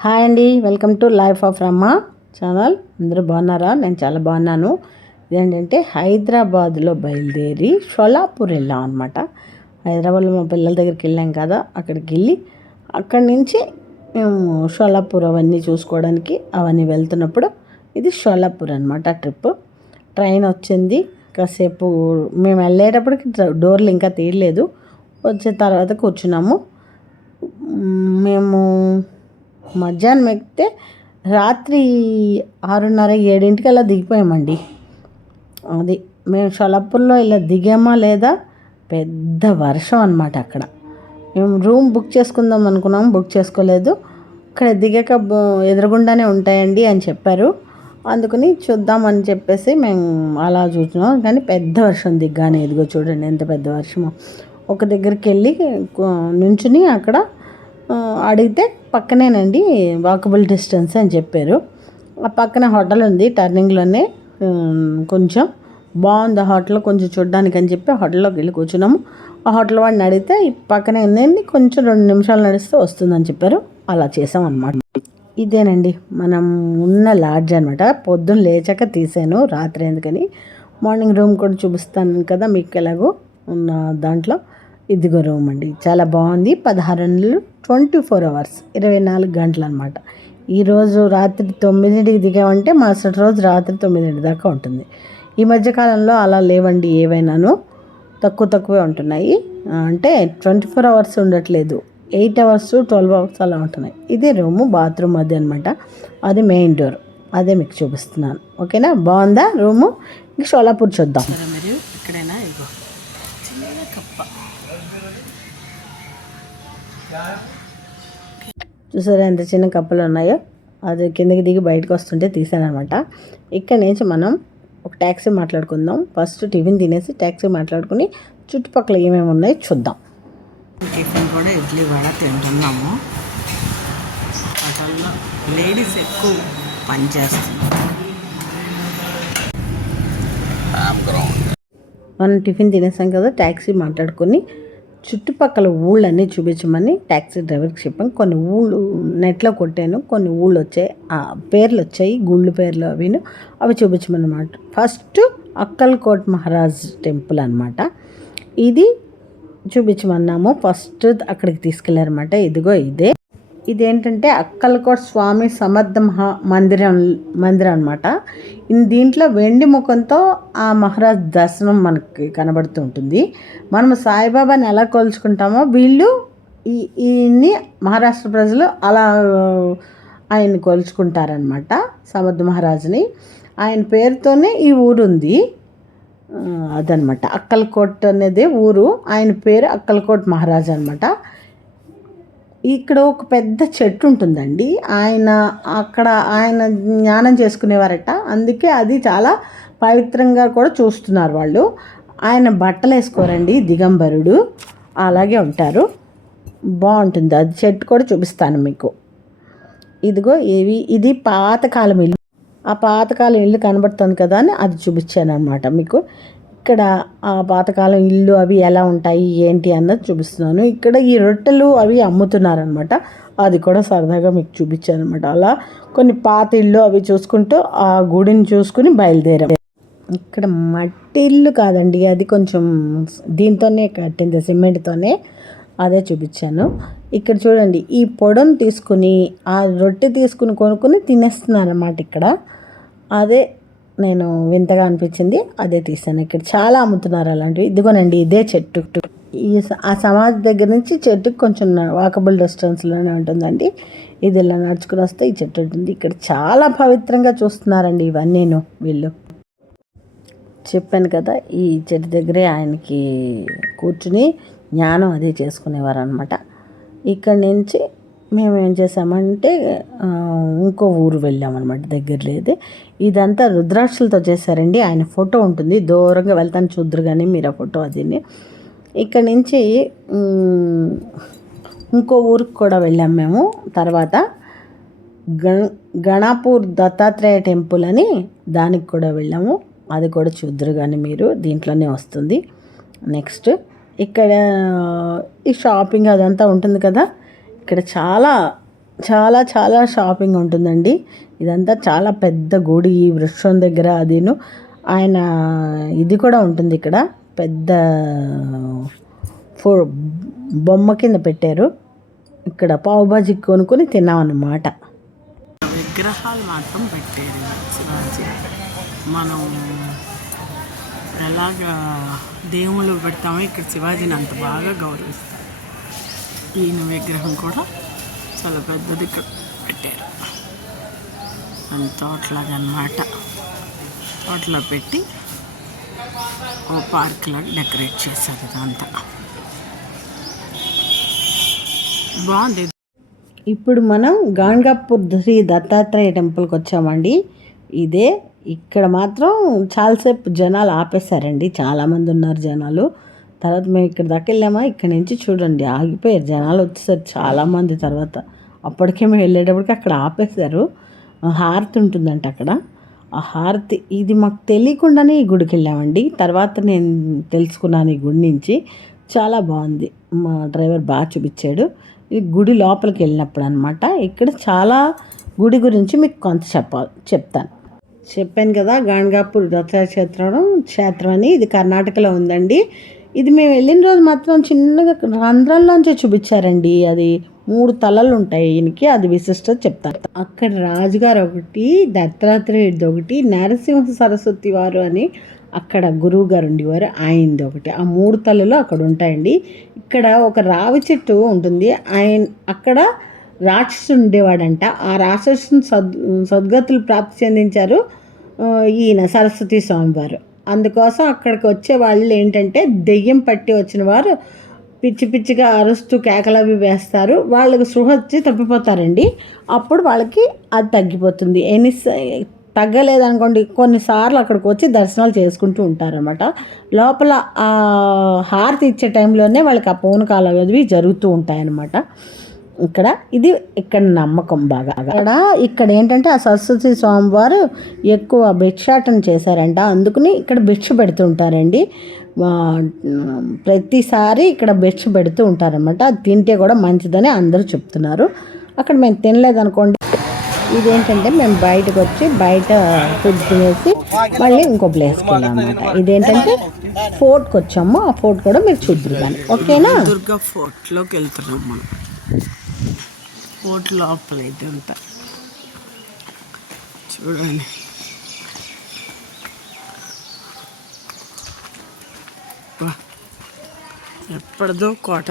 Hi అండి welcome to life of Ramma channel. అందరూ బాగున్నారా? నేను చాలా బాగున్నాను. ఇదేంటంటే హైదరాబాద్లో బయలుదేరి షోలాపూర్ వెళ్ళాం అనమాట హైదరాబాద్లో మా పిల్లల దగ్గరికి వెళ్ళాం కదా అక్కడికి వెళ్ళి అక్కడి నుంచి మేము షోలాపూర్ అవన్నీ చూసుకోవడానికి అవన్నీ వెళ్తున్నప్పుడు ఇది షోలాపూర్ అనమాట ట్రిప్. ట్రైన్ వచ్చింది కాసేపు మేము వెళ్ళేటప్పటికి డోర్లు ఇంకా తీయలేదు. వచ్చిన తర్వాత కూర్చున్నాము. మేము మధ్యాహ్నం ఎక్కితే రాత్రి ఆరున్నర ఏడింటికి అలా దిగిపోయామండి. అది మేము షొలపూర్లో ఇలా దిగామా లేదా? పెద్ద వర్షం అనమాట అక్కడ. మేము రూమ్ బుక్ చేసుకుందాం అనుకున్నాం బుక్ చేసుకోలేదు. అక్కడ దిగాక ఎదురుగుండానే ఉంటాయండి అని చెప్పారు. అందుకని చూద్దామని చెప్పేసి మేము అలా చూసినాం కానీ పెద్ద వర్షం దిగ్గానే. ఎదుగో చూడండి ఎంత పెద్ద వర్షమో. ఒక దగ్గరికి వెళ్ళి నుంచుని అక్కడ అడిగితే పక్కనేనండి వాకబుల్ డిస్టెన్స్ అని చెప్పారు. ఆ పక్కన హోటల్ ఉంది టర్నింగ్లోనే కొంచెం బాగుంది ఆ హోటల్ కొంచెం చూడడానికి అని చెప్పి హోటల్లోకి వెళ్ళి కూర్చున్నాము. ఆ హోటల్ వాడిని అడిగితే ఈ పక్కనే ఉందండి కొంచెం రెండు నిమిషాలు నడిస్తే వస్తుందని చెప్పారు. అలా చేసాం అనమాట ఇదేనండి మనం ఉన్న లాడ్జ్ అనమాట పొద్దున్న లేచాక తీసాను రాత్రి ఎందుకని. మార్నింగ్ రూమ్ కూడా చూపిస్తాను కదా మీకు ఎలాగో ఉన్న దాంట్లో. ఇదిగో రూమ్ అండి చాలా బాగుంది. పదహారు నెలలు ట్వంటీ ఫోర్ అవర్స్ ఇరవై నాలుగు గంటలు అనమాట ఈరోజు రాత్రి తొమ్మిదింటికి దిగామంటే మరుసటి రోజు రాత్రి తొమ్మిదింటి దాకా ఉంటుంది. ఈ మధ్యకాలంలో అలా లేవండి ఏవైనాను. తక్కువ తక్కువే ఉంటున్నాయి. అంటే ట్వంటీ ఫోర్ అవర్స్ ఉండట్లేదు. ఎయిట్ అవర్స్ ట్వెల్వ్ అవర్స్ అలా ఉంటున్నాయి. ఇదే రూము బాత్రూమ్ అది అనమాట అది మెయిన్ డోర్. అదే మీకు చూపిస్తున్నాను. ఓకేనా? బాగుందా రూము? ఇంక షోలాపూర్ చూద్దాం మీరు ఇక్కడైనా ఇగో చిన్న కప్ప చూసారా ఎంత చిన్న కప్పలు ఉన్నాయో? అది కిందకి దిగి బయటకు వస్తుంటే తీసానమాట ఇక్కడ నుంచి మనం ఒక ట్యాక్సీ మాట్లాడుకుందాం. ఫస్ట్ టిఫిన్ తినేసి ట్యాక్సీ మాట్లాడుకుని చుట్టుపక్కల ఏమేమి ఉన్నాయో చూద్దాం. టిఫిన్ కూడా ఇడ్లీ వడ తింటున్నాము. హోటల్లో లేడీస్ ఎక్కువ పనిచేస్తున్నారు మనం టిఫిన్ తినేసాం కదా ట్యాక్సీ మాట్లాడుకొని చుట్టుపక్కల ఊళ్ళన్నీ చూపించమని ట్యాక్సీ డ్రైవర్కి చెప్పాం. కొన్ని ఊళ్ళు నెట్లో కొట్టాను కొన్ని ఊళ్ళు వచ్చాయి ఆ పేర్లు వచ్చాయి గుళ్ళు పేర్లు అవిను అవి చూపించమన్నమాట. ఫస్ట్ అక్కల్కోట్ మహారాజ్ టెంపుల్ అనమాట ఇది చూపించమన్నాము. ఫస్ట్ అక్కడికి తీసుకెళ్ళారన్నమాట ఇదిగో ఇదే. ఇదేంటంటే అక్కలకోట స్వామి సమర్థ మహా మందిరం మందిరం అనమాట దీంట్లో వెండి ముఖంతో ఆ మహారాజ్ దర్శనం మనకి కనబడుతూ ఉంటుంది. మనం సాయిబాబాని ఎలా కొలుచుకుంటామో వీళ్ళు ఈ ఈయన్ని మహారాష్ట్ర ప్రజలు అలా ఆయన్ని కొలుచుకుంటారనమాట సమర్థ మహారాజుని. ఆయన పేరుతోనే ఈ ఊరు ఉంది అదనమాట అక్కలకోట్ అనేది ఊరు. ఆయన పేరు అక్కల్కోట్ మహారాజ్ అనమాట ఇక్కడ ఒక పెద్ద చెట్టు ఉంటుందండి. ఆయన అక్కడ ఆయన జ్ఞానం చేసుకునేవారట. అందుకే అది చాలా పవిత్రంగా కూడా చూస్తున్నారు వాళ్ళు. ఆయన బట్టలు వేసుకోరండి దిగంబరుడు. అలాగే ఉంటారు. బాగుంటుంది. అది చెట్టు కూడా చూపిస్తాను మీకు. ఇదిగో ఇవి ఇది పాతకాలం ఇల్లు. ఆ పాతకాలం ఇల్లు కనబడుతుంది కదా అని అది చూపించాను అనమాట మీకు. ఇక్కడ ఆ పాతకాలం ఇల్లు అవి ఎలా ఉంటాయి ఏంటి అన్నది చూపిస్తున్నాను. ఇక్కడ ఈ రొట్టెలు అవి అమ్ముతున్నారనమాట అది కూడా సరదాగా మీకు చూపించాను అనమాట అలా కొన్ని పాత ఇల్లు అవి చూసుకుంటూ ఆ గుడిని చూసుకుని బయలుదేరాం. ఇక్కడ మట్టి ఇల్లు కాదండి అది కొంచెం దీంతోనే కట్టింది సిమెంట్తోనే అదే చూపించాను. ఇక్కడ చూడండి ఈ పొడను తీసుకుని ఆ రొట్టె తీసుకుని కొనుక్కొని తినేస్తున్నారన్నమాట ఇక్కడ. అదే నేను వింతగా అనిపించింది అదే తీసాను ఇక్కడ చాలా అమ్ముతున్నారు అలాంటివి. ఇదిగోనండి ఇదే చెట్టు. ఈ స- ఆ సమాధి దగ్గర నుంచి చెట్టుకు కొంచెం వాకబుల్ డిస్టెన్స్లోనే ఉంటుందండి. ఇది ఇలా నడుచుకుని వస్తే ఈ చెట్టు ఉంటుంది. ఇక్కడ చాలా పవిత్రంగా చూస్తున్నారండి ఇవన్నీను వీళ్ళు. చెప్పాను కదా ఈ చెట్టు దగ్గరే ఆయనకి కూర్చుని జ్ఞానం అదే చేసుకునేవారు అనమాట ఇక్కడి నుంచి మేము ఏం చేసామంటే ఇంకో ఊరు వెళ్ళామన్నమాట దగ్గర లేదే. ఇదంతా రుద్రాక్షలతో చేశారండి. ఆయన ఫోటో ఉంటుంది. దూరంగా వెళ్తాను చూద్దరు కానీ మీరు ఆ ఫోటో అదిని. ఇక్కడ నుంచి ఇంకో ఊరికి కూడా వెళ్ళాం మేము. తర్వాత గణ గణాపూర్ దత్తాత్రేయ టెంపుల్ అని దానికి కూడా వెళ్ళాము. అది కూడా చూద్దరు కానీ మీరు దీంట్లోనే వస్తుంది. నెక్స్ట్ ఇక్కడ ఈ షాపింగ్ అదంతా ఉంటుంది కదా. ఇక్కడ చాలా చాలా చాలా షాపింగ్ ఉంటుందండి. ఇదంతా చాలా పెద్ద గుడి ఈ వృక్షం దగ్గర అదిను. ఆయన ఇది కూడా ఉంటుంది ఇక్కడ. పెద్ద ఫో బొమ్మ కింద పెట్టారు. ఇక్కడ పావు బాజీ కొనుక్కొని తిన్నామన్నమాట. విగ్రహాలు మాత్రం పెట్టారు. శివాజీ. మనం ఎలాగా దేవుళ్ళు పెడతామో ఇక్కడ శివాజీని అంత బాగా గౌరవిస్తారు. ఈయన విగ్రహం కూడా చాలా పెద్దది ఇక్కడ పెట్టారు. మన తోటలాగా అన్నమాట తోటలో పెట్టి ఓ పార్క్లో డెకరేట్ చేశారు ఇదంతా. బాగుంది. ఇప్పుడు మనం గాన్గాపూర్ శ్రీ దత్తాత్రేయ టెంపుల్కి వచ్చామండి. ఇదే ఇక్కడ మాత్రం చాలాసేపు జనాలు ఆపేశారండి. చాలామంది ఉన్నారు జనాలు. తర్వాత మేము ఇక్కడ దాకా వెళ్ళామా? ఇక్కడ నుంచి చూడండి ఆగిపోయారు జనాలు వచ్చేసారు చాలామంది తర్వాత. అప్పటికే మేము వెళ్ళేటప్పటికి అక్కడ ఆపేశారు. హారతి ఉంటుందంట అక్కడ. ఆ హారతి ఇది మాకు తెలియకుండానే ఈ గుడికి వెళ్ళామండి. తర్వాత నేను తెలుసుకున్నాను ఈ గుడి నుంచి. చాలా బాగుంది. మా డ్రైవర్ బాగా చూపించాడు. ఈ గుడి లోపలికి వెళ్ళినప్పుడు అనమాట ఇక్కడ చాలా గుడి గురించి మీకు కొంత చెప్పాలి చెప్తాను. చెప్పాను కదా గాణగాపూర్ రథక్షేత్రం క్షేత్రం అని. ఇది కర్ణాటకలో ఉందండి. ఇది మేము వెళ్ళిన రోజు మాత్రం చిన్నగా రంధ్రాల్లోంచే చూపించారండి. అది మూడు తలలు ఉంటాయి ఈయనకి అది విశిష్టత చెప్తారు. అక్కడ రాజుగారు ఒకటి దత్తాత్రేయుడిది ఒకటి నరసింహ సరస్వతి వారు అని అక్కడ గురువు గారు ఉండేవారు ఆయనది ఒకటి. ఆ మూడు తలలు అక్కడ ఉంటాయండి. ఇక్కడ ఒక రావి చెట్టు ఉంటుంది. ఆయన అక్కడ రాక్షసుడు ఉండేవాడంట. ఆ రాక్షసుని సద్ సద్గతులు ప్రాప్తి చెందించారు ఈయన సరస్వతి స్వామివారు. అందుకోసం అక్కడికి వచ్చే వాళ్ళు ఏంటంటే దెయ్యం పట్టి వచ్చిన వారు పిచ్చి పిచ్చిగా అరుస్తూ కేకలవి వేస్తారు. వాళ్ళకి సృహ వచ్చి తప్పిపోతారండి. అప్పుడు వాళ్ళకి అది తగ్గిపోతుంది. ఎన్ని తగ్గలేదనుకోండి కొన్నిసార్లు అక్కడికి వచ్చి దర్శనాలు చేసుకుంటూ ఉంటారనమాట లోపల ఆ హారతి ఇచ్చే టైంలోనే వాళ్ళకి ఆ పౌనకాలు అవి జరుగుతూ ఉంటాయన్నమాట. ఇక్కడ ఇది ఇక్కడ నమ్మకం బాగా. ఇక్కడ ఇక్కడ ఏంటంటే ఆ సరస్వతి స్వామివారు ఎక్కువ భిక్షాటన చేశారంట. అందుకని ఇక్కడ భిక్ష పెడుతుంటారండి. ప్రతిసారి ఇక్కడ భిక్ష పెడుతూ ఉంటారనమాట అది తింటే కూడా మంచిదని అందరూ చెప్తున్నారు. అక్కడ మేము తినలేదనుకోండి. ఇదేంటంటే మేము బయటకు వచ్చి బయట ఫుడ్ తినేసి మళ్ళీ ఇంకో ప్లేస్కి వెళ్ళాం అనమాట ఇదేంటంటే ఫోర్ట్కి వచ్చాము ఆ ఫోర్ట్ కూడా మీరు చూద్దరు కానీ. ఓకేనా? దుర్గా ఫోర్ట్లోకి వెళ్తున్నాం మనం కోట్ లోపల ఇదంతా చూడండి. ఎప్పటిదో కోట.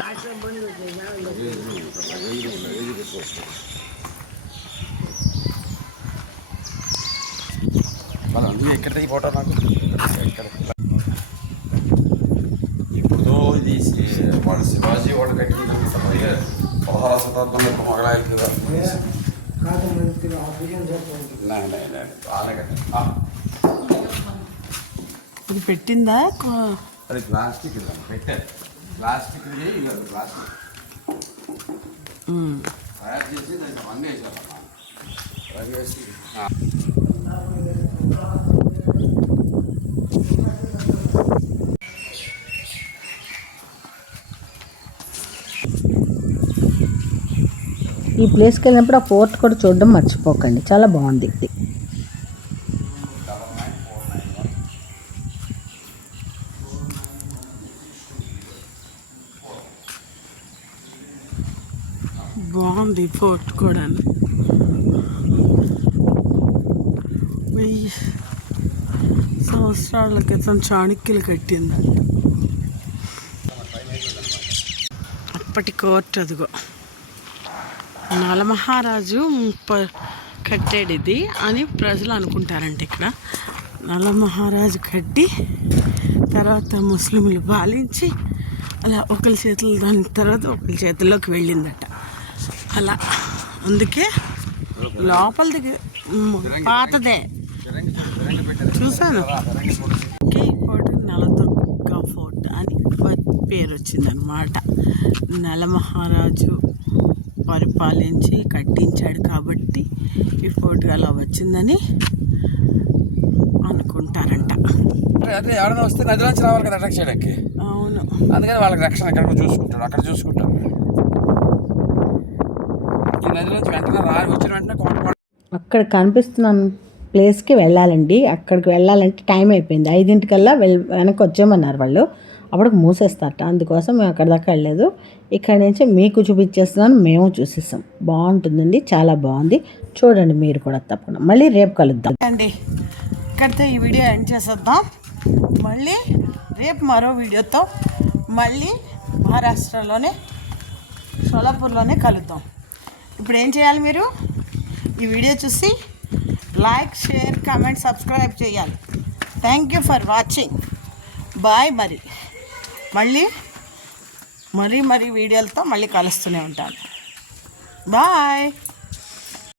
ఎక్కడ ఈ ఫోటో నాకు? ఇప్పుడు ఇది సి- వాడు శివాజీ వాడు కట్టిన సమయ పదహార శతాబ్దంలో మొగలాయి కదా नाही, नाही, नाही. आलं का? हा. ఇది పెట్టిందా కో- అరే ప్లాస్టిక్ ఇలా పెట్టారు ప్లాస్టిక్ ఇలా ప్లాస్టిక్ ఉమ్. తయారు చేసి దానికి అవన్నీ వేసారు అవన్నీ వేసి ఈ ప్లేస్కి వెళ్ళినప్పుడు ఆ ఫోర్ట్ కూడా చూడడం మర్చిపోకండి. చాలా బాగుంది బాగుంది ఫోర్ట్ కూడా. వెయ్యి సంవత్సరాల క్రితం చాణక్యులు కట్టిందండి అప్పటి కోర్టు అదిగో. నలమహారాజు ప- కట్టాడు ఇది అని ప్రజలు అనుకుంటారంట ఇక్కడ. నలమహారాజు కట్టి తర్వాత ముస్లింలు పాలించి అలా ఒకరి చేతులు దాని తర్వాత ఒకరి చేతుల్లోకి వెళ్ళిందట. అలా అందుకే లోపలిది పాతదే. చూసాను ఈ ఫోర్ట్ నలదుర్గ ఫోర్ట్ అని పేరు వచ్చిందనమాట నలమహారాజు పరిపాలించి కట్టించాడు కాబట్టి ఈ ఫోర్ట్ అలా వచ్చిందని అనుకుంటారంట. అదే ఎవరైనా వస్తే నదిలోంచి రావాలి కదా అటాక్ చేయడానికి? అవును. అందుకని వాళ్ళకి రక్షణ ఎక్కడ చూసుకుంటాడు అక్కడ చూసుకుంటారు ఈ నదిలో నుంచి వెంటనే రా వచ్చిన వెంటనే అక్కడ కనిపిస్తున్న ప్లేస్కి వెళ్ళాలండి. అక్కడికి వెళ్ళాలంటే టైం అయిపోయింది. ఐదింటికల్లా వెళ్ వెనక్కి వచ్చేయమన్నారు వాళ్ళు. అప్పటికి మూసేస్తారట. అందుకోసం మేము అక్కడ దాకా వెళ్ళలేదు. ఇక్కడ నుంచి మీకు చూపించేస్తున్నాను మేము చూసేస్తాం. బాగుంటుందండి చాలా బాగుంది. చూడండి మీరు కూడా తప్పకుండా. మళ్ళీ రేపు కలుద్దాం. అండి ఇక్కడితో ఈ వీడియో ఎండ్ చేసేద్దాం. మళ్ళీ రేపు మరో వీడియోతో మళ్ళీ మహారాష్ట్రలోనే సోలాపూర్లోనే కలుద్దాం. ఇప్పుడు ఏం చేయాలి మీరు? ఈ వీడియో చూసి లైక్ షేర్ కామెంట్ సబ్స్క్రైబ్ చేయాలి. Thank you for watching. Bye మరి. మళ్ళీ మరీ మరీ వీడియోలతో మళ్ళీ కలుస్తూనే ఉంటాను. బాయ్.